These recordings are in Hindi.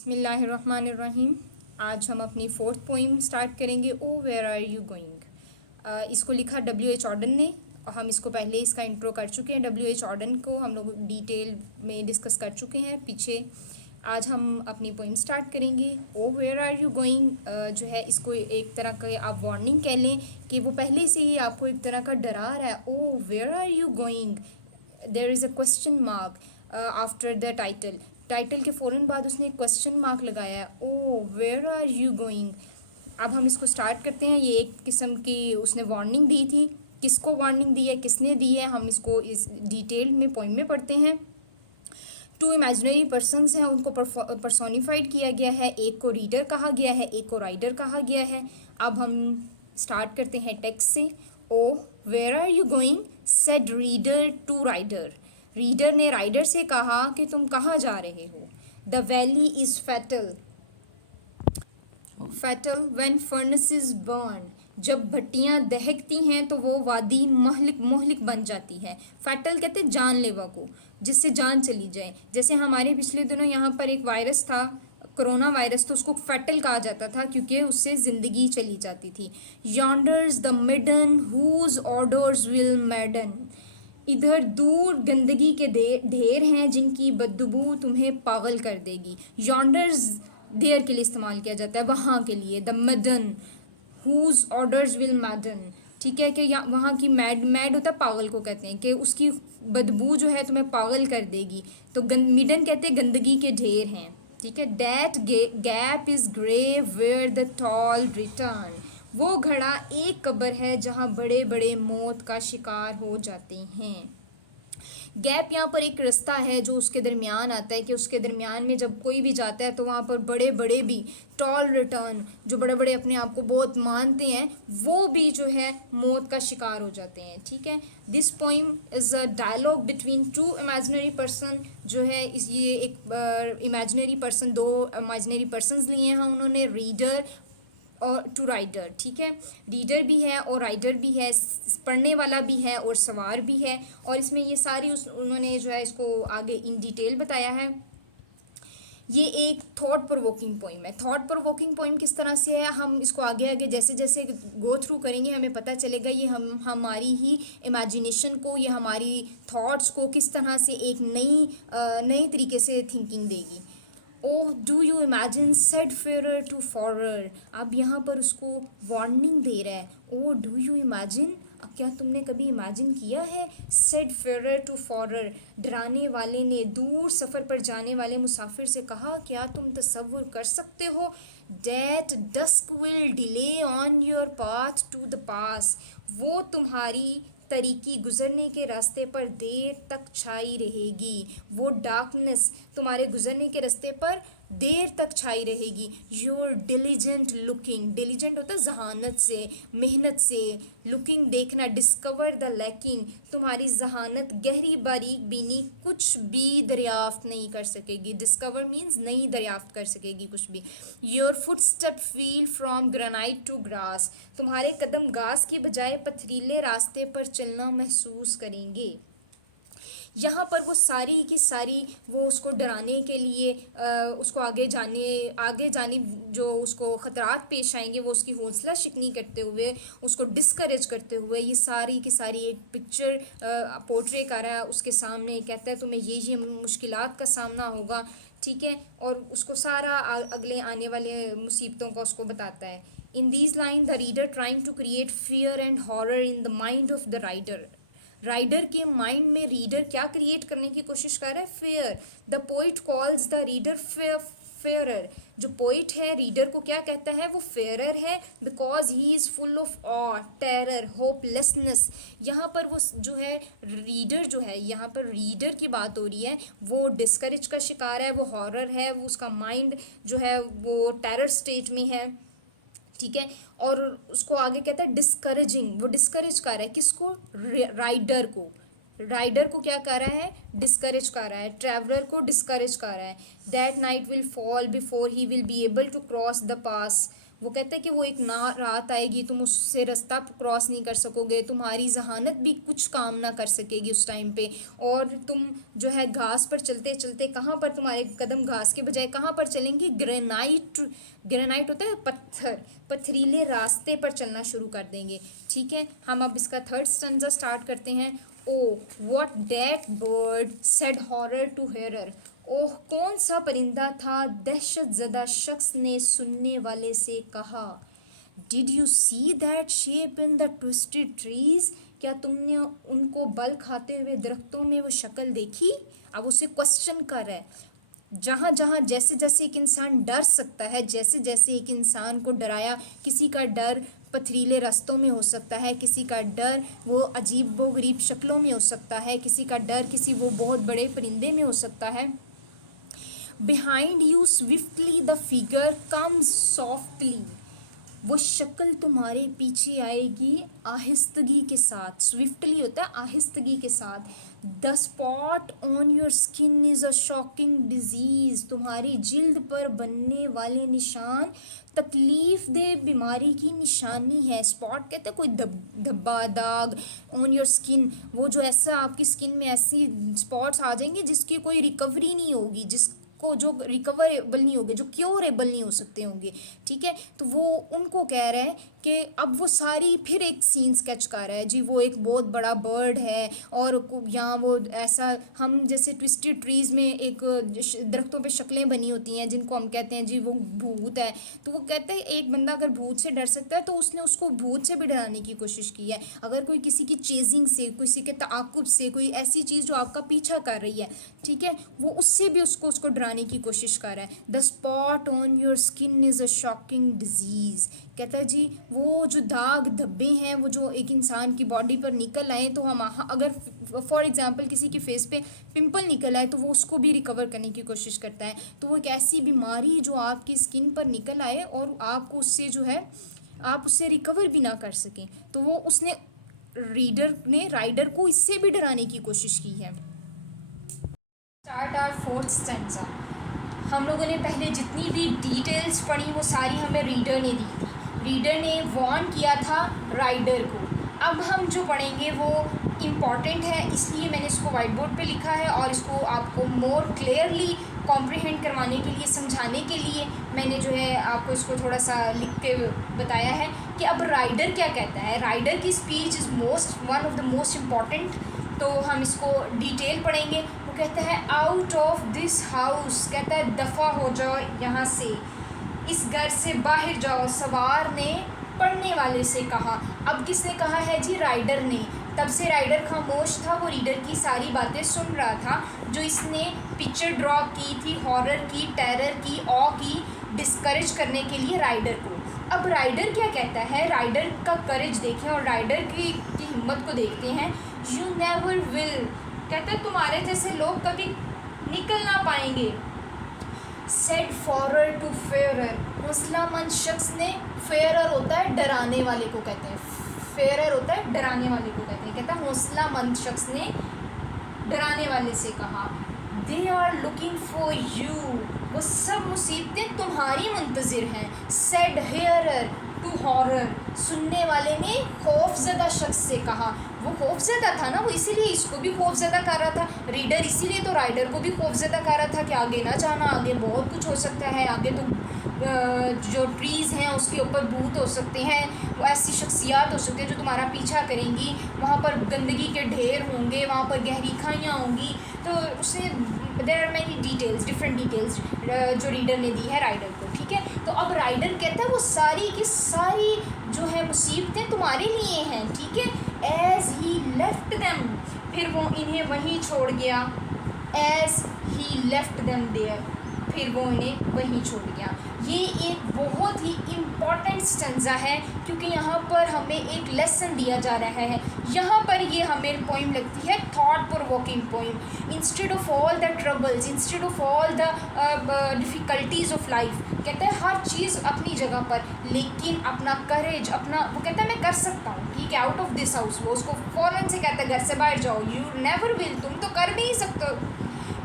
बिस्मिल्लाहिर्रहमानिर्रहीम। आज हम अपनी फोर्थ पोइम स्टार्ट करेंगे, ओ वेयर आर यू गोइंग। इसको लिखा W.H. ऑर्डन ने और हम इसको पहले इसका इंट्रो कर चुके हैं। W.H. ऑर्डन को हम लोग डिटेल में डिस्कस कर चुके हैं पीछे। आज हम अपनी पोइम स्टार्ट करेंगे। ओ वेयर आर यू गोइंग जो है, इसको एक तरह का आप वार्निंग कह लें कि वो पहले से ही आपको एक तरह का डरा रहा है। ओ where are you going, there is a question mark after the title. Title के फ़ौरन बाद उसने एक क्वेश्चन मार्क लगाया है, ओ वेयर आर यू गोइंग। अब हम इसको स्टार्ट करते हैं। ये एक किस्म की उसने वार्निंग दी थी। किसको वार्निंग दी है, किसने दी है, हम इसको इस डिटेल में पोइम में पढ़ते हैं। टू इमेजिनरी पर्सनस हैं, उनको पर्सोनिफाइड किया गया है। एक को रीडर कहा गया है, एक को राइडर कहा गया है। अब हम स्टार्ट करते हैं टेक्स्ट से। Oh where are you going said reader to rider. Reader ने राइडर से कहा कि तुम कहाँ जा रहे हो। The valley is fatal, fatal when furnaces burn. जब भट्टियाँ दहकती हैं तो वो वादी महलिक मोहलिक बन जाती है। फैटल कहते हैं जानलेवा को, जिससे जान चली जाए। जैसे हमारे पिछले दिनों यहाँ पर एक वायरस था, कोरोना वायरस, तो उसको फैटल कहा जाता था क्योंकि उससे ज़िंदगी चली जाती थी। Yonder's the midden whose orders will madden. इधर दूर गंदगी के ढेर हैं जिनकी बदबू तुम्हें पागल कर देगी। यॉन्डर्स देयर के लिए इस्तेमाल किया जाता है, वहाँ के लिए। The madman whose orders will madden, ठीक है, कि वहाँ की मैड मैड होता है, पागल को कहते हैं, कि उसकी बदबू जो है तुम्हें पागल कर देगी। तो मिडन कहते हैं गंदगी के ढेर हैं, ठीक है। That gap is grey ware the tall return. वो घड़ा एक कब्र है जहाँ बड़े बड़े मौत का शिकार हो जाते हैं। गैप यहाँ पर एक रास्ता है जो उसके दरमियान आता है, कि उसके दरमियान में जब कोई भी जाता है तो वहाँ पर बड़े बड़े भी टॉल रिटर्न, जो बड़े बड़े अपने आप को बहुत मानते हैं, वो भी जो है मौत का शिकार हो जाते हैं, ठीक है। This poem is a dialogue between two imaginary person. जो है ये एक इमेजिनरी पर्सन, दो इमेजिनरी पर्सनस लिए हैं उन्होंने, रीडर और टू राइडर, ठीक है। रीडर भी है और राइडर भी है, पढ़ने वाला भी है और सवार भी है। और इसमें ये सारी उन्होंने जो है इसको आगे इन डिटेल बताया है। ये एक थॉट प्रोवोकिंग पोइम है। थॉट प्रोवोकिंग पोइम किस तरह से है, हम इसको आगे आगे जैसे जैसे गो थ्रू करेंगे हमें पता चलेगा। ये हम हमारी ही इमेजिनेशन को, ये हमारी थॉट्स को किस तरह से एक नई तरीके से थिंकिंग देगी। Oh do you imagine said fearer to farer. अब यहाँ पर उसको वार्निंग दे रहा है। ओह डू यू इमेजिन, क्या तुमने कभी इमेजिन किया है। सेड फेरर टू फॉरर, डराने वाले ने दूर सफ़र पर जाने वाले मुसाफिर से कहा, क्या तुम तसव्वुर कर सकते हो। That dusk will delay on your path to the pass. वो तुम्हारी तरीकी गुजरने के रास्ते पर देर तक छाई रहेगी। वो डार्कनेस तुम्हारे गुजरने के रास्ते पर देर तक छाई रहेगी। योर डिलीजेंट लुकिंग, डिलीजेंट होता है जहानत से, मेहनत से, लुकिंग देखना, डिस्कवर द लैकिंग, तुम्हारी जहानत गहरी बारीक बीनी कुछ भी दरियाफ्त नहीं कर सकेगी। डिस्कवर मीन्स नहीं दरियाफ्त कर सकेगी कुछ भी। Your foot step feel from granite to grass, तुम्हारे कदम घास की बजाय पथरीले रास्ते पर चलना महसूस करेंगे। यहाँ पर वो सारी की सारी वो उसको डराने के लिए उसको आगे जाने जो उसको ख़तरात पेश आएंगे, वो उसकी हौसला शिकनी करते हुए, उसको डिस्करेज करते हुए, ये सारी की सारी एक पिक्चर पोर्ट्रे कर रहा है उसके सामने। कहता है तुम्हें ये मुश्किलात का सामना होगा, ठीक है, और उसको सारा अगले आने वाले मुसीबतों का उसको बताता है। In these line the reader trying to create fear and horror in the mind of the rider. Rider के माइंड में रीडर क्या क्रिएट करने की कोशिश कर रहा है, fear. The poet calls the reader fearer. जो पोइट है रीडर को क्या कहता है, वो फेयरर है, because he is full of awe, terror, hopelessness. यहाँ पर वो जो है रीडर जो है, यहाँ पर रीडर की बात हो रही है, वो डिस्करेज का शिकार है, वो हॉरर है, वो उसका माइंड जो है वो टेरर स्टेट में है, ठीक है। और उसको आगे कहता है डिस्करेजिंग, वो डिस्करेज कर रहा है किसको, राइडर को। राइडर को क्या कर रहा है, डिस्करेज कर रहा है, ट्रैवलर को डिस्करेज कर रहा है। That night will fall before he will be able to cross the pass. वो कहता है कि वो एक ना रात आएगी, तुम उससे रास्ता क्रॉस नहीं कर सकोगे, तुम्हारी जहानत भी कुछ काम ना कर सकेगी उस टाइम पे, और तुम जो है घास पर चलते चलते कहाँ पर तुम्हारे कदम घास के बजाय कहाँ पर चलेंगे, ग्रेनाइट, ग्रेनाइट होता है पत्थर, पथरीले रास्ते पर चलना शुरू कर देंगे। ठीक है, हम अब इसका थर्ड स्टैंजा स्टार्ट करते हैं। Oh what that bird said horror to hearer, ओह कौन सा परिंदा था, दहशत ज़दा शख्स ने सुनने वाले से कहा। Did you see that shape in the twisted trees, क्या तुमने उनको बल खाते हुए दरख्तों में वो शक्ल देखी। अब उसे क्वेश्चन कर रहा है। जहाँ जहाँ जैसे जैसे एक इंसान डर सकता है, जैसे जैसे एक इंसान को डराया, किसी का डर पथरीले रास्तों में हो सकता है, किसी का डर वो अजीब व गरीब शक्लों में हो सकता है, किसी का डर किसी वो बहुत बड़े परिंदे में हो सकता है। Behind you swiftly the figure comes softly, वो शक्ल तुम्हारे पीछे आएगी आहिस्तगी के साथ। स्विफ्टली होता है आहिस्तगी के साथ। The spot on your skin is a shocking disease, तुम्हारी जिल्द पर बनने वाले निशान तकलीफ दे बीमारी की निशानी है। स्पॉट कहते हैं कोई धब्बा दाग, ऑन योर स्किन वो जो ऐसा आपकी स्किन में ऐसी स्पॉट्स आ जाएंगे जिसकी कोई रिकवरी नहीं होगी, जिसको जो रिकवरेबल नहीं होंगे, जो क्योरेबल नहीं हो सकते होंगे। ठीक है, तो वो उनको कह रहा है कि अब वो सारी फिर एक सीन स्केच कर रहा है जी। वो एक बहुत बड़ा बर्ड है और यहाँ वो ऐसा हम जैसे ट्विस्टेड ट्रीज़ में एक दरख्तों पे शक्लें बनी होती हैं जिनको हम कहते हैं जी वो भूत है। तो वो कहते हैं एक बंदा अगर भूत से डर सकता है तो उसने उसको भूत से भी डराने की कोशिश की है। अगर कोई किसी की चेजिंग से, किसी के ताक़ुब से, कोई ऐसी चीज़ जो आपका पीछा कर रही है, ठीक है, वो उससे भी उसको डराने की कोशिश कर रहा है। The spot on your skin is a shocking disease, कहता है जी वो जो दाग धब्बे हैं वो जो एक इंसान की बॉडी पर निकल आए, तो हम अगर फॉर एग्जांपल किसी के फेस पे पिंपल निकल आए तो वो उसको भी रिकवर करने की कोशिश करता है। तो वो एक ऐसी बीमारी जो आपकी स्किन पर निकल आए और आपको उससे जो है आप उससे रिकवर भी ना कर सकें, तो वो उसने राइडर को इससे भी डराने की कोशिश की है। Start our fourth stanza. हम लोगों ने पहले जितनी भी डिटेल्स पढ़ी वो सारी हमें रीडर ने दी थी। रीडर ने वार्न किया था राइडर को। अब हम जो पढ़ेंगे वो इम्पॉर्टेंट है, इसलिए मैंने इसको वाइट बोर्ड पे लिखा है और इसको आपको मोर क्लियरली कॉम्प्रिहेंड करवाने के लिए, समझाने के लिए मैंने जो है आपको इसको थोड़ा सा लिख के बताया है कि अब राइडर क्या कहता है। राइडर की speech is one of the most important, तो हम इसको डिटेल पढ़ेंगे। वो कहता है आउट ऑफ दिस हाउस, कहता है दफ़ा हो जाओ यहाँ से, इस घर से बाहर जाओ, सवार ने पढ़ने वाले से कहा। अब किसने कहा है जी, राइडर ने। तब से राइडर खामोश था, वो रीडर की सारी बातें सुन रहा था जो इसने पिक्चर ड्रॉ की थी, हॉरर की, टेरर की, ऑ की, डिस्करेज करने के लिए राइडर को। अब राइडर क्या कहता है, राइडर का करेज देखें और राइडर की हिम्मत को देखते हैं। यू नेवर विल, कहता है तुम्हारे जैसे लोग कभी निकल ना पाएंगे। सेड फॉरर टू फेयरर, हौसलामंद शख्स ने, फेयरर होता है डराने वाले को कहते हैं, फेयरर होता है डराने वाले को कहते हैं। कहता है हौसलामंद शख्स ने डराने वाले से कहा। They are looking for you, वो सब मुसीबतें तुम्हारी मुंतज़िर हैं। सेड हेयरर टू हॉरर, सुनने वाले ने खौफज़दा शख्स से कहा। वो खौफज़दा था ना, वो इसीलिए इसको भी खौफज़दा कर रहा था। रीडर इसीलिए तो राइडर को भी खौफज़दा कर रहा था कि आगे ना जाना, आगे बहुत कुछ हो सकता है, आगे तो जो ट्रीज़ हैं उसके ऊपर भूत हो सकते हैं, वो ऐसी शख्सियात हो सकती हैं जो तुम्हारा पीछा करेंगी, वहाँ पर गंदगी के ढेर होंगे, वहाँ पर गहरी खाइयाँ होंगी। तो उसने there are many details, different details जो रीडर ने दी है राइडर को। ठीक है, तो अब राइडर कहता है वो सारी की सारी जो है मुसीबतें तुम्हारे लिए हैं। ठीक है, एज ही लेफ्ट देम, फिर वो इन्हें वहीं छोड़ गया। As he left them there, फिर वो इन्हें वहीं छोड़ गया। ये एक बहुत ही इम्पॉर्टेंट स्टेंजा है क्योंकि यहाँ पर हमें एक लेसन दिया जा रहा है। यहाँ पर ये हमें पोइम लगती है thought provoking poem. Instead of all the troubles, instead of all the difficulties of life, कहता है हर चीज़ अपनी जगह पर, लेकिन अपना करेज, अपना, वो कहता है मैं कर सकता हूँ। ठीक है, आउट ऑफ दिस हाउस, वो उसको फ़ौरन से कहता है घर से बाहर जाओ। यू नेवर विल, तुम तो कर नहीं सकते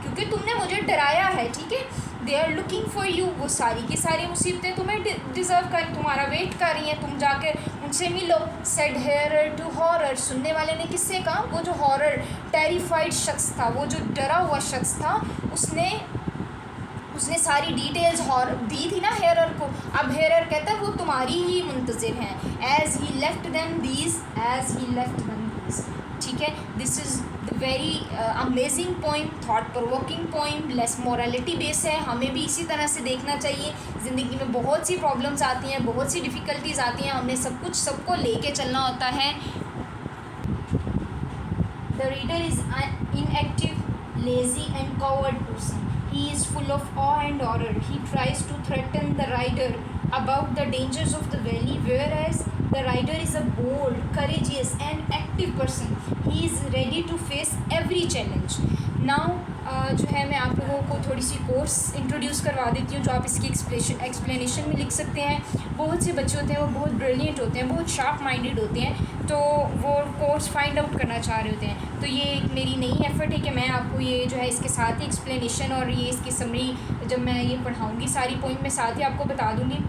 क्योंकि तुमने मुझे डराया है। ठीक है, they are looking for you, वो सारी की सारी मुसीबतें तुम्हें डिज़र्व कर, तुम्हारा वेट कर रही हैं, तुम जाकर उनसे मिलो। सेड हेयर टू हॉरर, सुनने वाले ने किससे कहा? वो जो हॉरर टेरिफाइड शख्स था, वो जो डरा हुआ शख्स था, उसने सारी डिटेल्स दी थी ना हेरर को। अब हेरर कहता है वो तुम्हारी ही मुंतज़िर हैं। As he left them these, ठीक है। This is the very amazing point, thought provoking point, less morality base है। हमें भी इसी तरह से देखना चाहिए। ज़िंदगी में बहुत सी प्रॉब्लम्स आती हैं, बहुत सी डिफ़िकल्टीज़ आती हैं, हमने सबको लेके चलना होता है। The reader is inactive, lazy and coward person. He is full of awe and horror. He tries to threaten the rider about the dangers of the valley, whereas the rider is a bold, courageous and active person. He is ready to face every challenge. Now जो है मैं आप लोगों को थोड़ी सी कोर्स इंट्रोड्यूस करवा देती हूँ, जो आप इसकी एक्सप्लेनेशन में लिख सकते हैं। बहुत से बच्चे होते हैं वो बहुत ब्रिलियंट होते हैं, बहुत शार्प माइंडेड होते हैं, तो वो कोर्स फाइंड आउट करना चाह रहे होते हैं। तो ये एक मेरी नई एफ़र्ट है कि मैं आपको ये जो है इसके साथ ही एक्सप्लेनेशन और ये इसकी समरी जब मैं ये पढ़ाऊँगी सारी पॉइंट मैं साथ ही आपको बता दूँगी।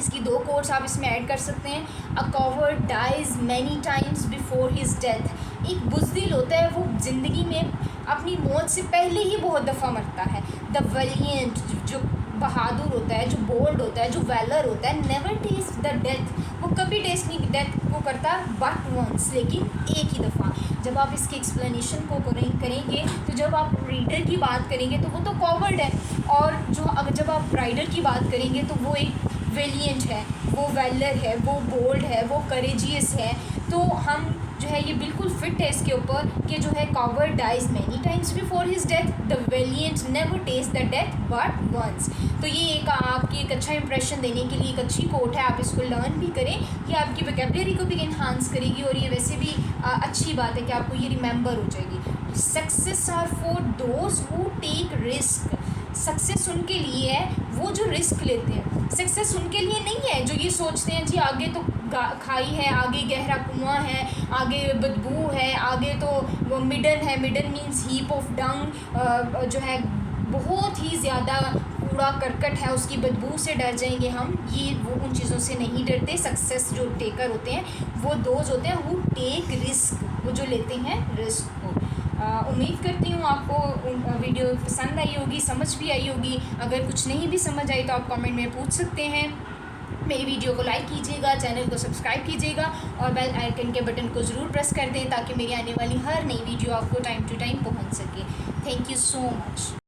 इसकी 2 कोर्स आप इसमें ऐड कर सकते हैं। A coward dies many times before his death. एक बुज़दिल होता है वो ज़िंदगी में अपनी मौत से पहले ही बहुत दफ़ा मरता है। द वैलिएंट, जो बहादुर होता है, जो बोल्ड होता है, जो वैलर होता है, नेवर टेस्ट द डेथ, वो कभी टेस्ट नहीं डेथ को करता, बट वंस, लेकिन एक ही दफ़ा। जब आप इसके एक्सप्लेनेशन को करेंगे तो जब आप रीडर की बात करेंगे तो वो तो कॉवर्ड है, और जब आप राइडर की बात करेंगे तो वो एक वेलिएंट है, वो वैलर है, वो बोल्ड है, वो करेजियस है। तो हम जो है ये बिल्कुल फिट है इसके ऊपर कि जो है coward dies many times before his death, the valiant never taste the death but once. तो ये एक आपकी एक अच्छा इंप्रेशन देने के लिए एक अच्छी कोट है, आप इसको लर्न भी करें, ये आपकी वोकैबुलरी को भी इन्हांस करेगी, और ये वैसे भी अच्छी बात है कि आपको ये रिमेंबर हो जाएगी। Success are for those who take risk. Success उनके लिए है वो जो रिस्क लेते हैं। सक्सेस उनके लिए नहीं है जो ये सोचते हैं जी आगे तो खाई है, आगे गहरा कुआं है, आगे बदबू है, आगे तो वो मिडन है, मिडन मीन्स हीप ऑफ डंग, जो है बहुत ही ज़्यादा कूड़ा करकट है, उसकी बदबू से डर जाएंगे हम। ये वो उन चीज़ों से नहीं डरते। सक्सेस जो टेकर होते हैं वो दोज होते हैं हु टेक रिस्क, वो जो लेते हैं रिस्क को। उम्मीद करती हूँ आपको वीडियो पसंद आई होगी, समझ भी आई होगी। अगर कुछ नहीं भी समझ आई तो आप कमेंट में पूछ सकते हैं। मेरी वीडियो को लाइक कीजिएगा, चैनल को सब्सक्राइब कीजिएगा और बेल आइकन के बटन को ज़रूर प्रेस कर दें ताकि मेरी आने वाली हर नई वीडियो आपको टाइम टू टाइम पहुँच सके। Thank you so much.